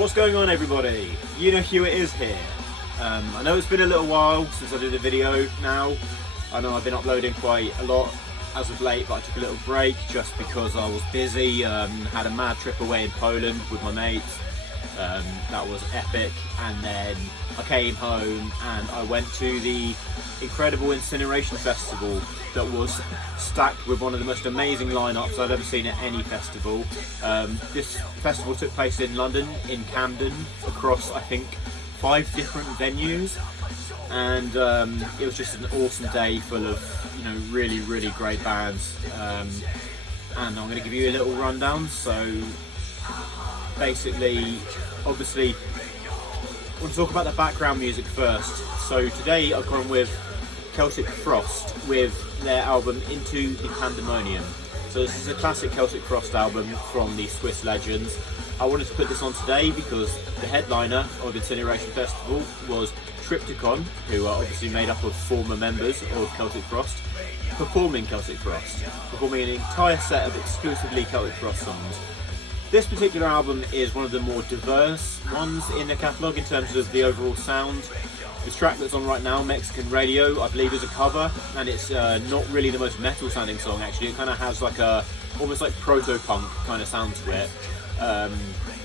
What's going on, everybody? You know who it is here. I know it's been a little while since I did a video now. I know I've been uploading quite a lot as of late, but I took a little break just because I was busy. Had a mad trip away in Poland with my mates. That was epic, and then I came home and I went to the incredible Incineration Festival that was stacked with one of the most amazing lineups I've ever seen at any festival. This festival took place in London, in Camden, across I think 5 different venues, and it was just an awesome day full of really great bands. And I'm going to give you a little rundown. So basically, obviously, I want to talk about the background music first. So today I've gone with Celtic Frost with their album Into the Pandemonium. So this is a classic Celtic Frost album from the Swiss legends. I wanted to put this on today because the headliner of Incineration Festival was Triptychon, who are obviously made up of former members of Celtic Frost, performing an entire set of exclusively Celtic Frost songs. This particular album is one of the more diverse ones in their catalogue in terms of the overall sound. The track that's on right now, Mexican Radio, I believe is a cover, and it's not really the most metal sounding song actually. It kind of has like a, almost like proto-punk kind of sound to it.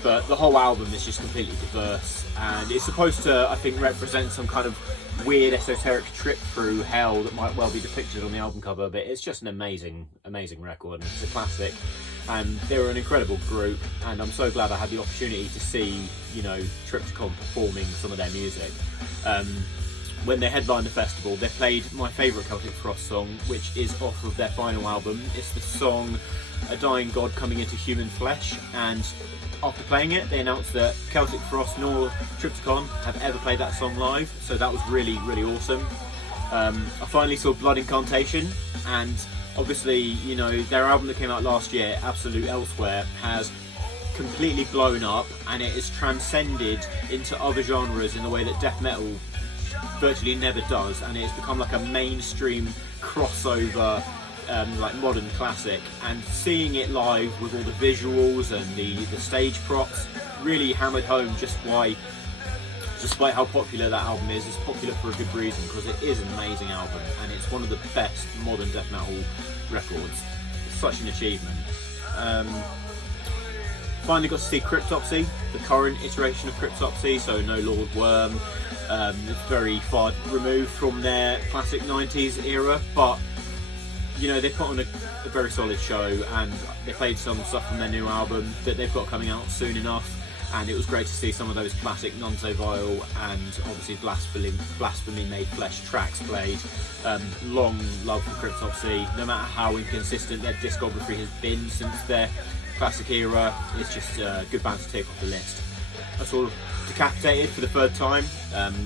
But the whole album is just completely diverse, and it's supposed to, I think, represent some kind of weird esoteric trip through hell that might well be depicted on the album cover, but it's just an amazing record, and it's a classic. And they were an incredible group, and I'm so glad I had the opportunity to see, Triptychon performing some of their music. When they headlined the festival, they played my favourite Celtic Frost song, which is off of their final album. It's the song A Dying God Coming Into Human Flesh, and after playing it, they announced that Celtic Frost nor Triptychon have ever played that song live, so that was really awesome. I finally saw Blood Incantation, and obviously, their album that came out last year, Absolute Elsewhere, has completely blown up, and it has transcended into other genres in the way that death metal virtually never does, and it's become like a mainstream crossover, like modern classic. And seeing it live with all the visuals and the stage props really hammered home just why, despite how popular that album is, it's popular for a good reason, because it is an amazing album and it's one of the best modern death metal records. It's such an achievement. Finally got to see Cryptopsy, the current iteration of Cryptopsy, so no Lord Worm. It's very far removed from their classic 90s era, but they put on a very solid show, and they played some stuff from their new album that they've got coming out soon enough. And it was great to see some of those classic None So Vile and obviously Blasphemy Made Flesh tracks played. Long love for Cryptopsy. No matter how inconsistent their discography has been since their classic era, it's just a good band to take off the list. I saw Decapitated for the 3rd time.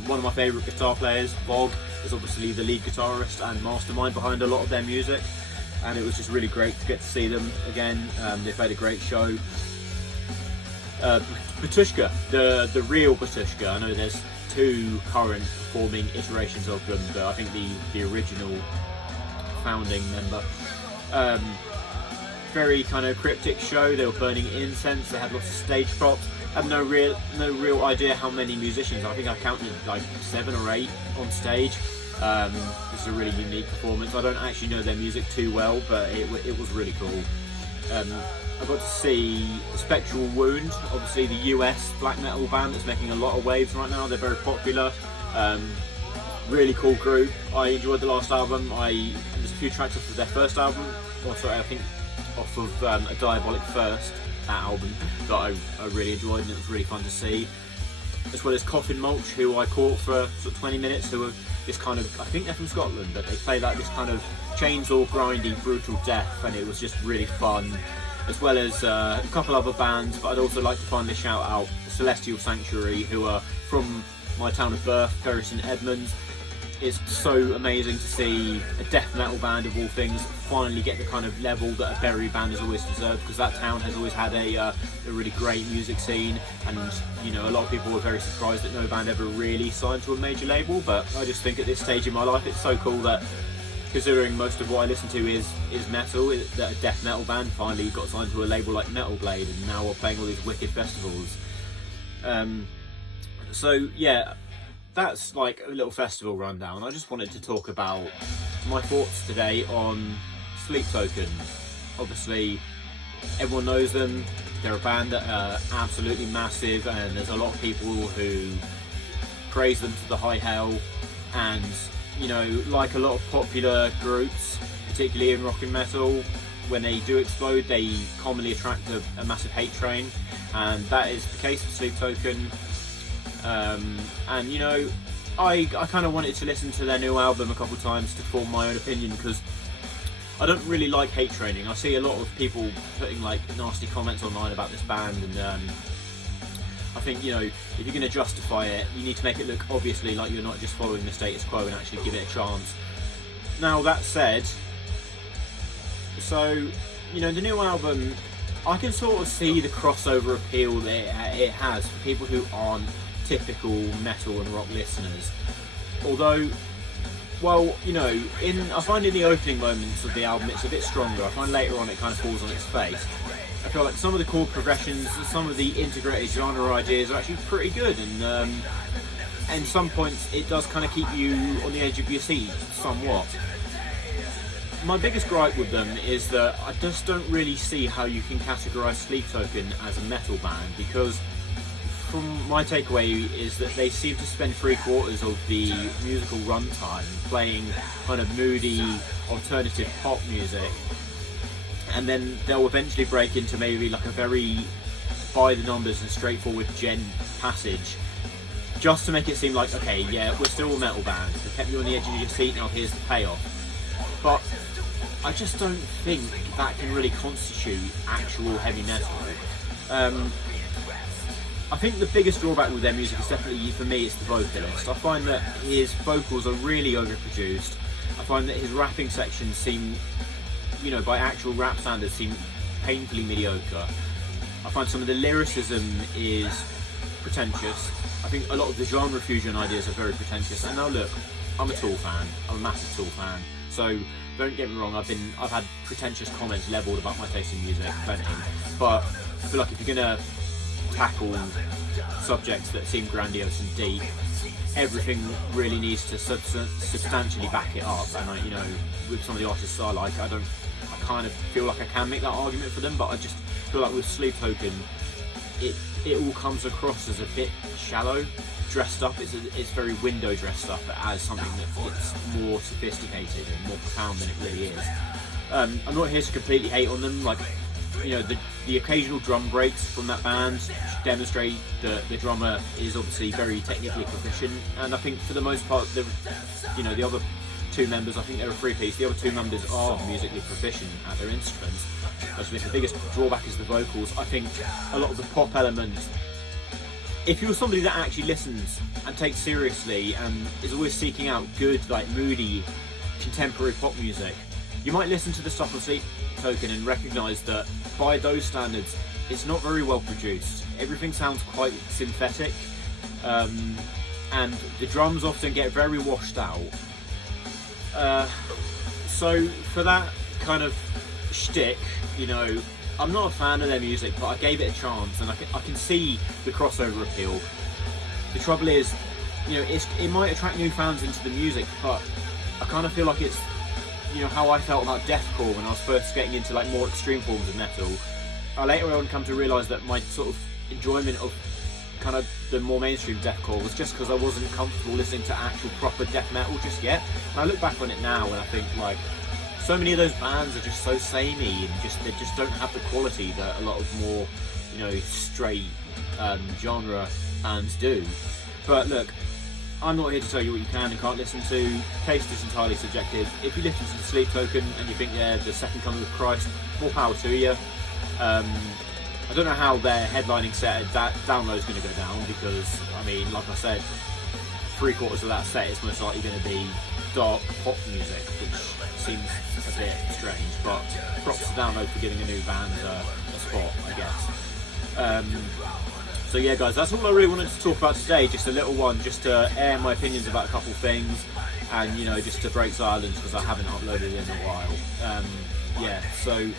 One of my favourite guitar players, Bog, is obviously the lead guitarist and mastermind behind a lot of their music, and it was just really great to get to see them again. They played a great show. Batushka, the real Batushka. I know there's 2 current performing iterations of them, but I think the original founding member. Very kind of cryptic show. They were burning incense. They had lots of stage props. I have no real idea how many musicians. I think I counted like 7 or 8 on stage. This is a really unique performance. I don't actually know their music too well, but it was really cool. I got to see Spectral Wound, obviously the US black metal band that's making a lot of waves right now. They're very popular. Really cool group. I enjoyed the last album. There's a few tracks off of their first album, I think off of A Diabolic First, that album, that I really enjoyed, and it was really fun to see. As well as Coffin Mulch, who I caught for sort of 20 minutes, who are this kind of, I think they're from Scotland, but they play like this kind of chainsaw grindy brutal death, and it was just really fun. As well as a couple other bands, but I'd also like to finally shout out Celestial Sanctuary, who are from my town of birth, Bury St Edmunds. It's so amazing to see a death metal band of all things finally get the kind of level that a Bury band has always deserved, because that town has always had a really great music scene, and a lot of people were very surprised that no band ever really signed to a major label. But I just think at this stage in my life it's so cool that, considering most of what I listen to is metal, that a death metal band finally got signed to a label like Metal Blade, and now we're playing all these wicked festivals. So yeah, that's like a little festival rundown. I just wanted to talk about my thoughts today on Sleep Token. Obviously, everyone knows them. They're a band that are absolutely massive, and there's a lot of people who praise them to the high hell. And you know, like a lot of popular groups, particularly in rock and metal, when they do explode, they commonly attract a massive hate train, and that is the case for Sleep Token. And you know, I kind of wanted to listen to their new album a couple of times to form my own opinion, because I don't really like hate training. I see a lot of people putting like nasty comments online about this band, and I think, you know, if you're going to justify it, you need to make it look obviously like you're not just following the status quo and actually give it a chance. Now that said, so, you know, the new album, I can sort of see the crossover appeal that it has for people who aren't typical metal and rock listeners. Although, well, you know, I find in the opening moments of the album it's a bit stronger. I find later on it kind of falls on its face. I feel like some of the chord progressions, some of the integrated genre ideas are actually pretty good, and some points it does kind of keep you on the edge of your seat somewhat. My biggest gripe with them is that I just don't really see how you can categorise Sleep Token as a metal band, because from my takeaway is that they seem to spend 3/4 of the musical runtime playing kind of moody alternative pop music, and then they'll eventually break into maybe like a very by the numbers and straightforward gen passage, just to make it seem like, okay, yeah, we're still a metal band, they kept you on the edge of your seat, now here's the payoff. But I just don't think that can really constitute actual heavy metal. I think the biggest drawback with their music is definitely, for me, it's the vocalist. I find that his vocals are really overproduced. I find that his rapping sections seem, you know, by actual rap standards, seem painfully mediocre. I find some of the lyricism is pretentious. I think a lot of the genre fusion ideas are very pretentious. And now look, I'm a Tool fan. I'm a massive Tool fan. So don't get me wrong, I've had pretentious comments levelled about my taste in music, plenty. But I feel like if you're gonna tackle subjects that seem grandiose and deep, everything really needs to substantially back it up. And you know, with some of the artists I like, I kind of feel like I can make that argument for them, but I just feel like with Sleep Token, it all comes across as a bit shallow, dressed up. It's very window dressed up as something that's more sophisticated and more profound than it really is. I'm not here to completely hate on them. Like, you know, the occasional drum breaks from that band demonstrate that the drummer is obviously very technically proficient, and I think for the most part, the other two members, I think they're a three-piece, the other two members are musically proficient at their instruments. I think the biggest drawback is the vocals. I think a lot of the pop elements, if you're somebody that actually listens and takes seriously and is always seeking out good, like moody, contemporary pop music, you might listen to the stuff on Sleep Token and recognise that by those standards, it's not very well produced. Everything sounds quite synthetic, and the drums often get very washed out. So for that kind of shtick, you know, I'm not a fan of their music, but I gave it a chance, and I can see the crossover appeal. The trouble is, you know, it might attract new fans into the music, but I kind of feel like it's, you know, how I felt about deathcore when I was first getting into like more extreme forms of metal. I later on come to realise that my sort of enjoyment of kind of the more mainstream deathcore was just because I wasn't comfortable listening to actual proper death metal just yet. And I look back on it now and I think, like, so many of those bands are just so samey and they just don't have the quality that a lot of more, you know, straight genre bands do. But look, I'm not here to tell you what you can and can't listen to. Taste is entirely subjective. If you listen to the Sleep Token and you think they're the second coming of Christ, more power to you. I don't know how their headlining set that download is going to go down, because, I mean, like I said, 3/4 of that set is most likely going to be dark pop music, which seems a bit strange, but props to download for giving a new band a spot, I guess. So yeah, guys, that's all I really wanted to talk about today. Just a little one, just to air my opinions about a couple things, and, you know, just to break silence because I haven't uploaded in a while. Yeah, so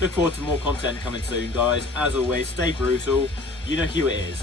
look forward to more content coming soon, guys. As always, stay brutal. You know who it is.